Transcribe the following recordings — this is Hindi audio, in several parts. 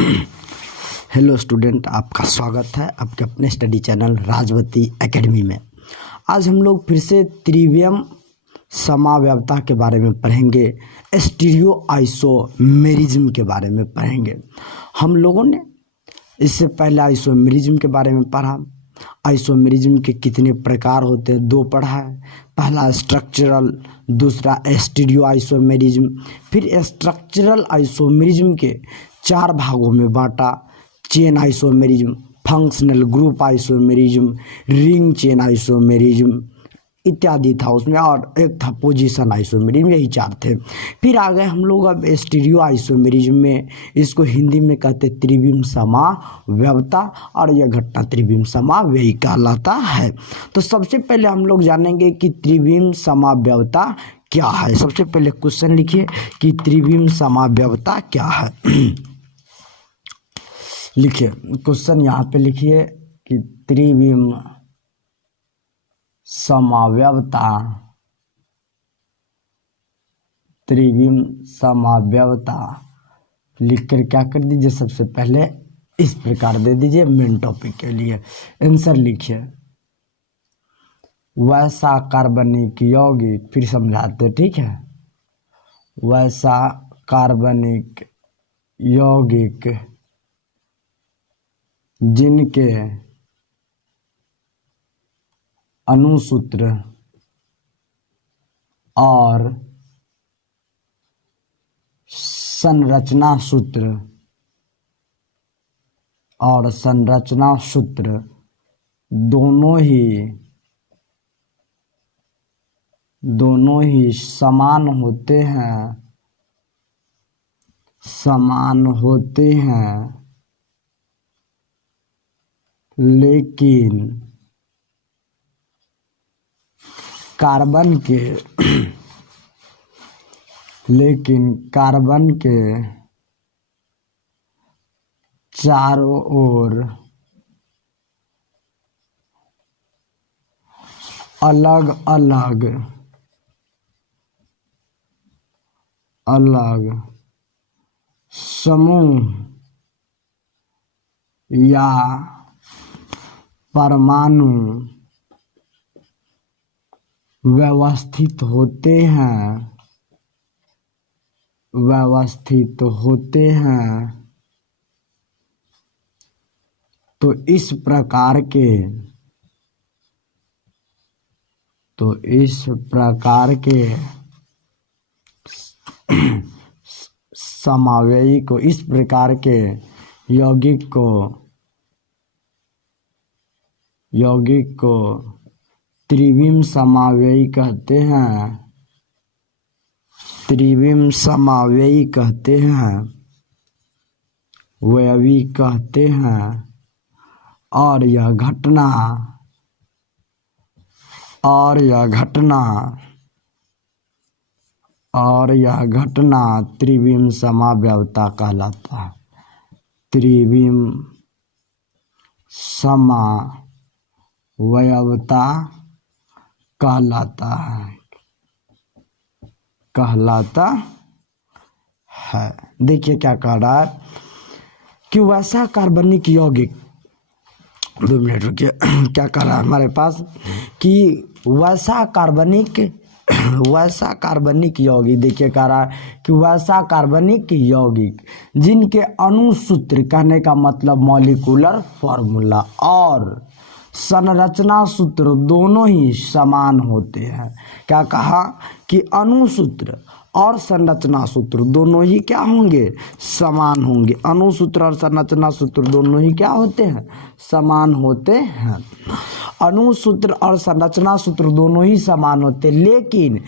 हेलो स्टूडेंट, आपका स्वागत है आपके अपने स्टडी चैनल राजवती एकेडमी में। आज हम लोग फिर से त्रिविम समावयवता के बारे में पढ़ेंगे, स्टीरियो आइसोमेरिज्म के बारे में पढ़ेंगे। हम लोगों ने इससे पहले आइसोमेरिज्म के बारे में पढ़ा। आइसोमेरिज्म के कितने प्रकार होते हैं, दो पढ़ा है। पहला स्ट्रक्चरल, दूसरा स्टीरियो आइसोमेरिज्म। फिर स्ट्रक्चरल आइसोमेरिज्म के चार भागों में बांटा: chain isomerism, functional group isomerism, ring chain isomerism इत्यादि था उसमें, और एक था पोजीशन आइसोमेरिज्म। यही चार थे। फिर आ गए हम लोग अब स्टीरियो आइसोमेरिज्म में। इसको हिंदी में कहते त्रिविम समावयवता, और यह घटना त्रिविम समावयवी कहलाता है। तो सबसे पहले हम लोग जानेंगे कि त्रिविम समावयवता क्या है। सबसे पहले क्वेश्चन लिखिए कि त्रिविम समावयवता क्या है। लिखिए क्वेश्चन यहाँ पे लिखिए कि त्रिविम समावयवता, त्रिविम समावयवता लिखकर क्या कर दीजिए, सबसे पहले इस प्रकार दे दीजिए मेन टॉपिक के लिए। आंसर लिखिए वैसा कार्बनिक यौगिक, फिर समझाते, ठीक है। वैसा कार्बनिक यौगिक जिनके अणुसूत्र और संरचना सूत्र दोनों ही समान होते हैं, लेकिन कार्बन के चारों ओर अलग समूह या परमाणु व्यवस्थित हैं। तो इस प्रकार के समावयवी को, इस प्रकार के यौगिक को त्रिविम समावयवी कहते हैं। वयवी कहते हैं। और यह घटना त्रिविम समावयवता कहलाता है। त्रिविम समावयवता कहलाता है। देखिए क्या कह रहा है कि वैसा कार्बनिक यौगिक, 2 मिनट रुकिए, क्या कह रहा है हमारे पास कि वैसा कार्बनिक यौगिक, देखिए कह रहा है कि वैसा कार्बनिक यौगिक जिनके अणुसूत्र, कहने का मतलब मॉलिक्यूलर फॉर्मूला, और संरचना सूत्र दोनों ही समान होते हैं। क्या कहा कि अणुसूत्र और संरचना सूत्र दोनों ही क्या होंगे, समान होंगे। अणुसूत्र और संरचना सूत्र दोनों ही क्या होते हैं, समान होते हैं। अणुसूत्र और संरचना सूत्र दोनों ही समान होते, लेकिन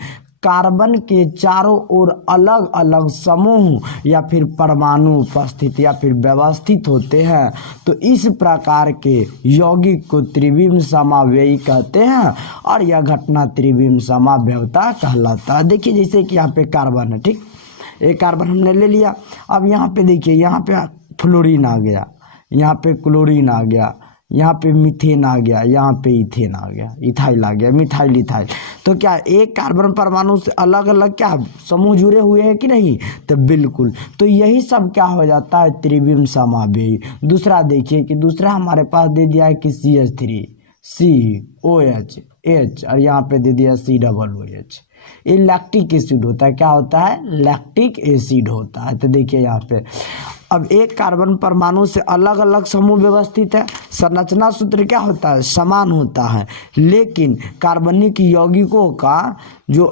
कार्बन के चारों ओर अलग अलग समूह या फिर परमाणु उपस्थित या फिर व्यवस्थित होते हैं। तो इस प्रकार के यौगिक को त्रिविम समावयवी कहते हैं, और यह घटना त्रिविम समावयवता कहलाता है। देखिए जैसे कि यहाँ पे कार्बन है, ठीक, एक कार्बन हमने ले लिया। अब यहाँ पे देखिए, यहाँ पे फ्लोरीन आ गया, यहाँ पे क्लोरीन आ गया, यहाँ पे मीथेन आ गया, यहाँ पे इथेन आ गया, इथाइल आ गया, मिथाइल इथाइल। तो क्या एक कार्बन परमाणु से अलग अलग क्या समूह जुड़े हुए हैं कि नहीं? तो बिल्कुल। तो यही सब क्या हो जाता है? त्रिविम समावेयी। दूसरा देखिए कि दूसरा हमारे पास दे दिया है कि CH3 COH H और यहाँ पे दे दिया COOH। ये लैक्टिक एसिड होता है। क्या होता है? लैक्टिक एसिड होता है। तो देखिए यहाँ पे अब एक कार्बन परमाणु से अलग अलग समूह व्यवस्थित है। संरचना सूत्र क्या होता है? समान होता है, लेकिन कार्बनिक यौगिकों का जो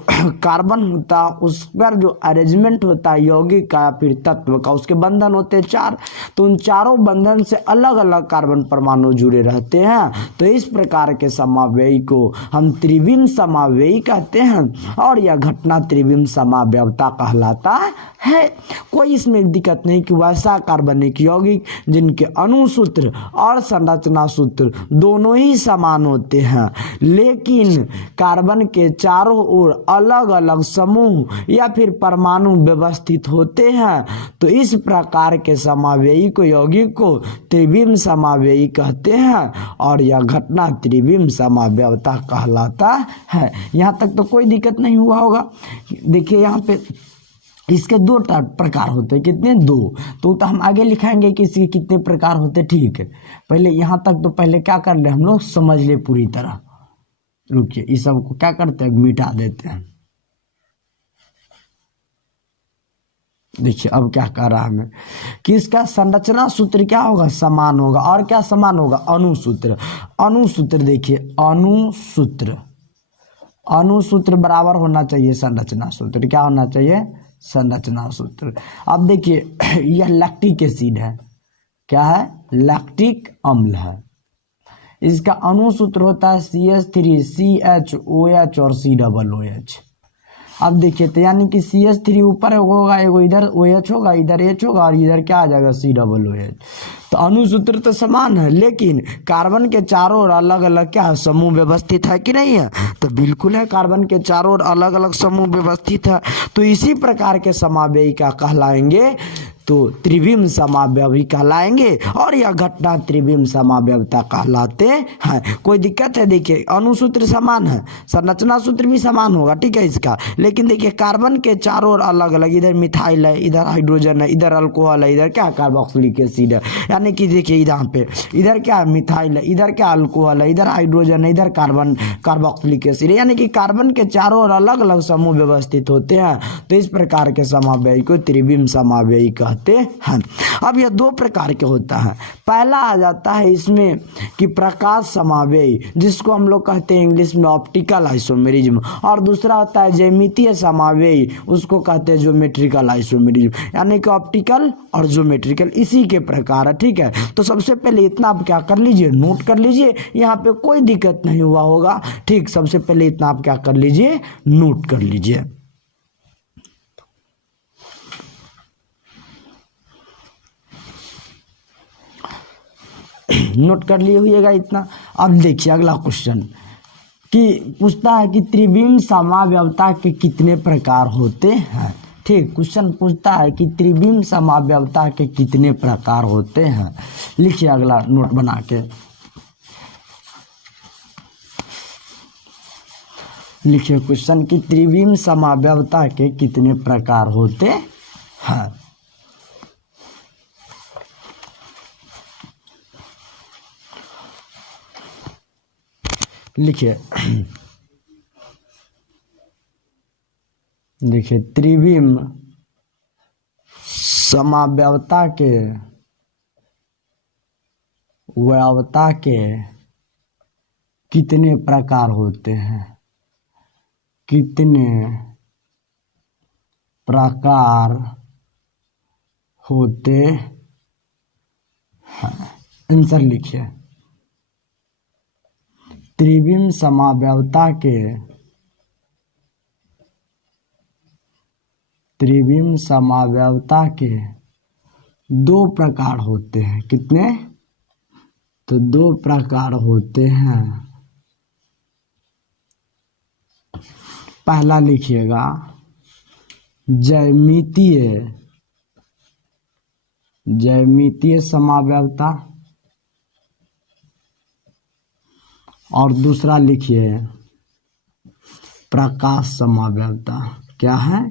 कार्बन होता है उस पर जो अरेंजमेंट होता है यौगिक का फिर तत्व का, उसके बंधन होते हैं 4। तो उन चारों बंधन से अलग अलग कार्बन परमाणु जुड़े रहते हैं। तो इस प्रकार के समावेयी को हम त्रिविम समावेयी कहते हैं और यह घटना त्रिविम समावयवता कहलाता है। कोई इसमें दिक्कत नहीं कि वैसा कार्बनिक यौगिक जिनके अणु सूत्र और संरचना सूत्र दोनों ही समान होते हैं, लेकिन कार्बन के चारों ओर अलग अलग समूह या फिर परमाणु व्यवस्थित होते हैं। तो इस प्रकार के समावेयी को यौगिक को त्रिविम समावेयी कहते हैं और यह घटना त्रिविम समावयवता कहलाता है। यहाँ तक तो कोई दिक्कत नहीं हुआ होगा। देखिए यहाँ पे इसके दो प्रकार होते हैं। कितने? 2। तो हम आगे लिखाएंगे कि इसके कितने प्रकार होते। ठीक है, पहले यहाँ तक तो पहले क्या कर ले हम लोग समझ ले पूरी तरह। रुकिए, इस सब को क्या करते हैं? मिटा देते हैं। देखिए अब क्या कर रहा है हमें कि इसका संरचना सूत्र क्या होगा? समान होगा। और क्या समान होगा? अणु सूत्र। अणु सूत्र देखिए, अणु सूत्र बराबर होना चाहिए संरचना सूत्र। क्या होना चाहिए? संरचना सूत्र। अब देखिए यह लैक्टिक एसिड है। क्या है? लैक्टिक अम्ल है। इसका अणु सूत्र होता है CH3 CHOH और COOH। अब देखिए तो यानी कि CH3 ऊपर होगा, एगो इधर OH होगा, इधर H होगा और इधर क्या आ जाएगा? COOH। तो अणु सूत्र तो समान है, लेकिन कार्बन के चारों ओर अलग अलग क्या समूह व्यवस्थित है कि नहीं है? तो बिल्कुल है, कार्बन के चारों ओर अलग अलग समूह व्यवस्थित है। तो इसी प्रकार के समावेयी क्या कहलाएंगे? तो त्रिविम समावयवी कहलाएंगे और यह घटना त्रिविम समावयवता कहलाते हैं। कोई दिक्कत है? देखिए अणु सूत्र समान है, संरचना सूत्र भी समान होगा, ठीक है इसका, लेकिन देखिए कार्बन के चारों ओर अलग अलग, इधर मिथाइल है, इधर हाइड्रोजन है, इधर अल्कोहल है, इधर क्या कार्बोक्सिलिक एसिड है। यानी कि देखिए यहाँ पे इधर क्या मिथाइल है, इधर क्या अल्कोहल है, इधर हाइड्रोजन है, इधर कार्बोक्सिलिक एसिड है। यानी कि कार्बन के चारों ओर अलग अलग समूह व्यवस्थित होते हैं। तो इस प्रकार के समावेयी को त्रिविम समावेयी कहते हैं। अब यह 2 प्रकार के होता है। पहला आ जाता है इसमें कि प्रकाश समावेयी, जिसको हम लोग कहते हैं इंग्लिश में ऑप्टिकल आइसोमेरिज्म, और दूसरा होता है ज्यामितीय समावेयी, उसको कहते हैं ज्योमेट्रिकल आइसोमेरिज्म। यानी कि ऑप्टिकल और ज्योमेट्रिकल इसी के प्रकार है, ठीक है। तो सबसे पहले इतना आप क्या कर लीजिए? नोट कर लीजिए, यहाँ पे कोई दिक्कत नहीं हुआ होगा, ठीक। सबसे पहले इतना आप क्या कर लीजिए? नोट कर लीजिए। नोट कर लिए होइएगा इतना। अब देखिए अगला क्वेश्चन कि पूछता है कि त्रिविम समावयवता के कितने प्रकार होते हैं। ठीक, क्वेश्चन पूछता है कि त्रिविम समावयवता के कितने प्रकार होते हैं। लिखिए अगला नोट बना के, लिखिए क्वेश्चन कि त्रिविम समावयवता के कितने प्रकार होते हैं। लिखिए, देखिए त्रिविम समावयवता के कितने प्रकार होते हैं? कितने प्रकार होते हैं? आंसर लिखिए। त्रिविम समावयवता के 2 प्रकार होते हैं। कितने? तो 2 प्रकार होते हैं। पहला लिखिएगा ज्यामितीय समावयवता, और दूसरा लिखिए प्रकाश समाव्यवता। क्या है?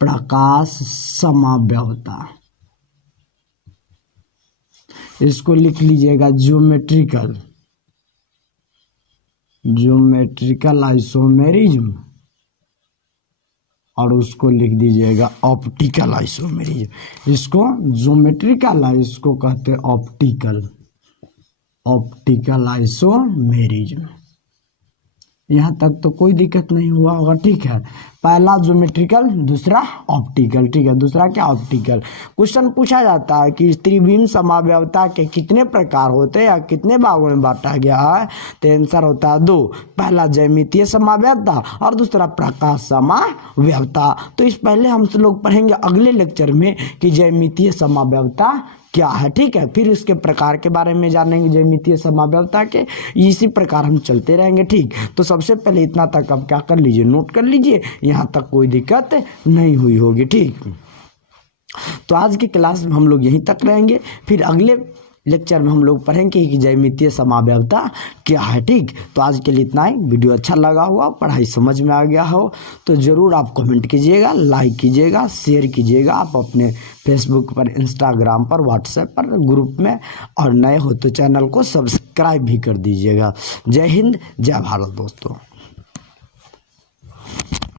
प्रकाश समाव्यवता। इसको लिख लीजिएगा ज्योमेट्रिकल आइसोमेरिज्म, और उसको लिख दीजिएगा ऑप्टिकल आइसोमेरिज्म। इसको ज्योमेट्रिकल है, इसको कहते हैं ऑप्टिकल आइसोमेरिज्म। यहाँ तक तो कोई दिक्कत नहीं हुआ होगा, ठीक है। पहला ज्योमेट्रिकल, दूसरा ऑप्टिकल, ठीक है। दूसरा क्या? ऑप्टिकल। क्वेश्चन पूछा जाता है कि त्रिविम समाव्यवता के कितने प्रकार होते हैं या कितने भागों में बांटा गया है, तो आंसर होता है 2। पहला ज्यामितीय समाव्यवता और दूसरा प्रकाश समाव्यवता। तो इस पहले हम लोग पढ़ेंगे अगले लेक्चर में कि ज्यामितीय समाव्यवता क्या है, ठीक है। फिर इसके प्रकार के बारे में जानेंगे ज्यामितीय समाव्यवता के। इसी प्रकार हम चलते रहेंगे, ठीक। तो सबसे पहले इतना तक अब क्या कर लीजिए, नोट कर लीजिए, यहाँ तक कोई दिक्कत नहीं हुई होगी, ठीक। तो आज की क्लास में हम लोग यहीं तक रहेंगे, फिर अगले लेक्चर में हम लोग पढ़ेंगे कि ज्यामितीय समाव्यवता क्या है, ठीक। तो आज के लिए इतना ही। वीडियो अच्छा लगा हुआ, पढ़ाई समझ में आ गया हो तो ज़रूर आप कमेंट कीजिएगा, लाइक कीजिएगा, शेयर कीजिएगा आप अपने फेसबुक पर, इंस्टाग्राम पर, व्हाट्सएप पर, ग्रुप में, और नए हो तो चैनल को सब्सक्राइब भी कर दीजिएगा। जय हिंद, जय भारत दोस्तों।